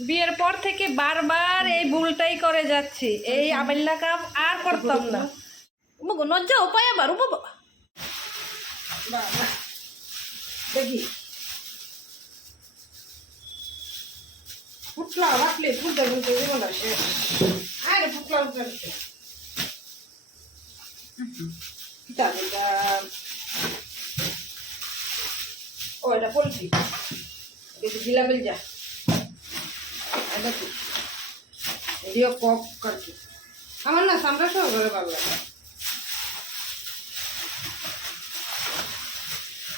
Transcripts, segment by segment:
বিয়ের পর থেকে বারবার এই ভুলটাই করে যাচ্ছি। এই আবেল্লা কাপ আর করতাম না। নজ্জা, উপায় আবার বাবা দেখি। ফুটলা রাখলে ফুটতে ফুটতে জীবন আসে আরে, ফুটলা কিতা এটা ও, এটা পোলট্রি। এটা জিলাবেল যা। আমার না। সামরা ঘরে ভালো লাগে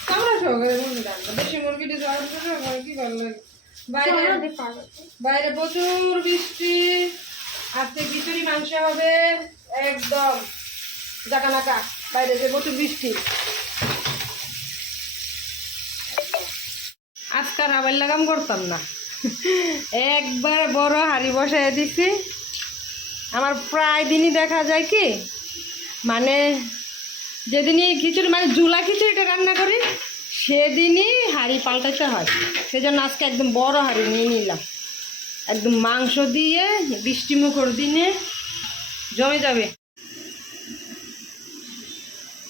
সামরা সহ ঘরে মুরগি দেশি মুরগিটা কি ভালো লাগে বাইরে বাইরে প্রচুর বৃষ্টি। আজকে খিচুড়ি মাংস হবে। একদম। জাকানাকা বাইরে যে প্রচুর বৃষ্টি। আজকাল আবার লাগাম করতাম না। একবার বড় হাড়ি বসাই দিছি। আমার প্রায় দিনই দেখা যায় কি মানে যেদিনই খিচুড়ি মানে জুলা খিচুড়িটা রান্না করি, সেদিনই হাঁড়ি পাল্টাতে হয়। সেজন্য আজকে একদম বড় হাঁড়ি নিয়ে নিলাম। একদম মাংস দিয়ে বৃষ্টিমুখর দিনে জমে যাবে।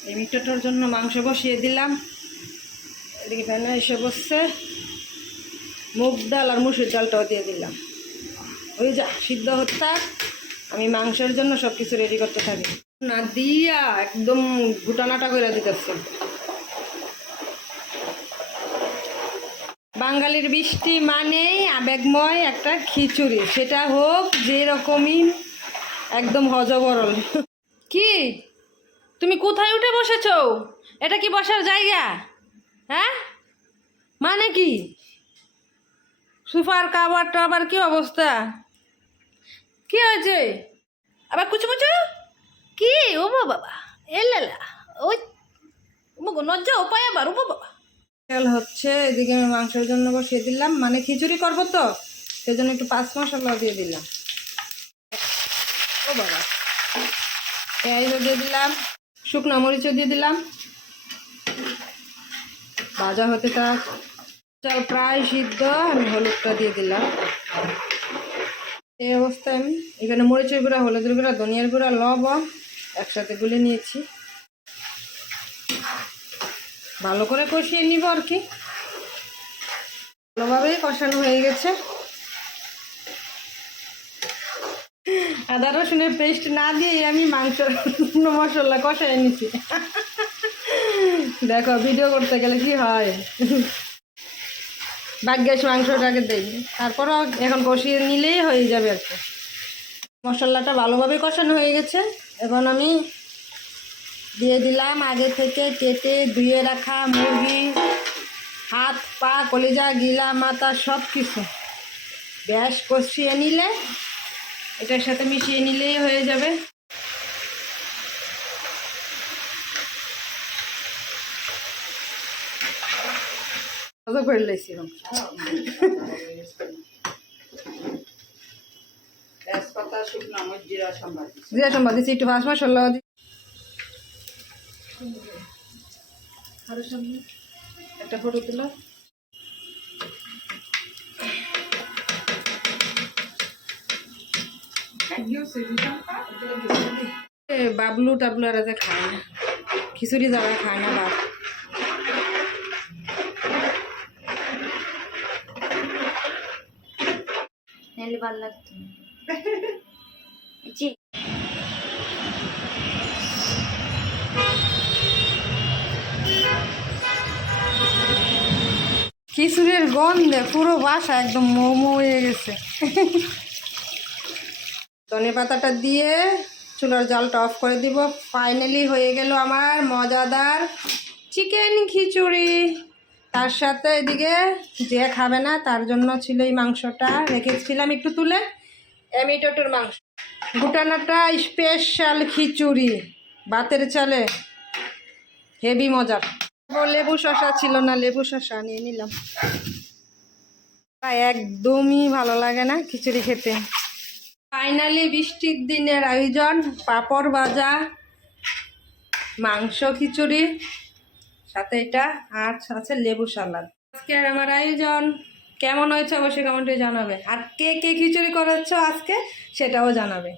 এই মিটটার জন্য মাংস বসিয়ে দিলাম। এদিকে ফ্যানে এসে বসছে। মুগ ডাল আর মুসুর ডালটাও দিয়ে দিলাম। ওই যা, সিদ্ধ হত্যা, আমি মাংসের জন্য সব কিছু রেডি করতে থাকি। না দিয়া একদম ঘুটানাটা করে দিতেছে। বাঙালির বৃষ্টি মানেই আবেগময় একটা খিচুড়ি। সেটা হোক যে রকমই, একদম হজবরল। কি? তুমি কোথায় উঠে বসেছ? এটা কি বসার জায়গা? হ্যাঁ? মানে কি? সুপার কাবার টাবার কি অবস্থা? কি হয়েছে? আবার কুচু কুচু কি? ও বাবা এলালা ওই নজ্জা উপায় আবার ও বাবা। তেল হচ্ছে, এদিকে আমি মাংসের জন্য বসিয়ে দিলাম। মানে খিচুড়ি করব তো সেই জন্য একটু পাঁচ মশলা দিয়ে দিলাম। ও বাবা, পেঁয়াজও দিয়ে দিলাম, শুকনো মরিচও দিয়ে দিলাম। ভাজা হতে থাক। চাল প্রায় সিদ্ধ, আমি হলুদটা দিয়ে দিলাম। এই অবস্থায় আমি এখানে মরিচের গুঁড়া, হলুদের গুঁড়া, ধনিয়ার গুঁড়া, লবণ একসাথে গুলে নিয়েছি। ভালো করে কষিয়ে নিব আর কি। ভালোভাবেই কষানো হয়ে গেছে। আদা রসুনের পেস্ট না দিয়ে আমি মাংস মশলা কষাই নিছি। দেখো ভিডিও করতে গেলে কি হয়? ভাগ্যেশ মাংসটাকে দেই। তারপরও এখন কষিয়ে নিলেই হয়ে যাবে আর কি। মশলাটা ভালোভাবে কষানো হয়ে গেছে। এখন আমি দিয়ে দিলাম আগে থেকে কেটে ধুয়ে রাখা মুরগি, হাত, পা, কলিজা, গিলা, মাথা সব কিছু ব্যাস কষিয়ে নিলে, এটার সাথে মিশিয়ে নিলেই হয়ে যাবে। কত করে মরিচ জিরা সম্বাদ দিচ্ছি একটু দি আরও সামনে একটা ফটো তুলো। বাবলু টাবলু আর খায় না। খিচুড়ি যারা খায় না বাপ। নাহলে ভালো লাগতো। জি। খিচুড়ির গন্ধে পুরো বাসা একদম মোমো হয়ে গেছে। ধনে পাতাটা দিয়ে চুলার জালটা অফ করে দিব। ফাইনালি হয়ে গেল আমার মজাদার চিকেন খিচুড়ি। তার সাথে এদিকে যে খাবে না, তার জন্য ছিল এই মাংসটা রেখেছিলাম একটু তুলে এমিটোটোর মাংস। গুটানাটা স্পেশাল খিচুড়ি ভাতের চালে। হেভি মজার। লেবু শশা ছিল না, লেবু শশা নিয়ে নিলাম। একদমই ভালো লাগে না খিচুড়ি খেতে। ফাইনালি বৃষ্টির দিনের আয়োজন, পাঁপড় ভাজা, মাংস খিচুড়ি। সাথে এটা আর আছে লেবু সালাদ। আজকের আমার আয়োজন। কেমন হয়েছে অবশ্যই কমেন্টে জানাবে। আর কে কে খিচুড়ি করেছ আজকে সেটাও জানাবে।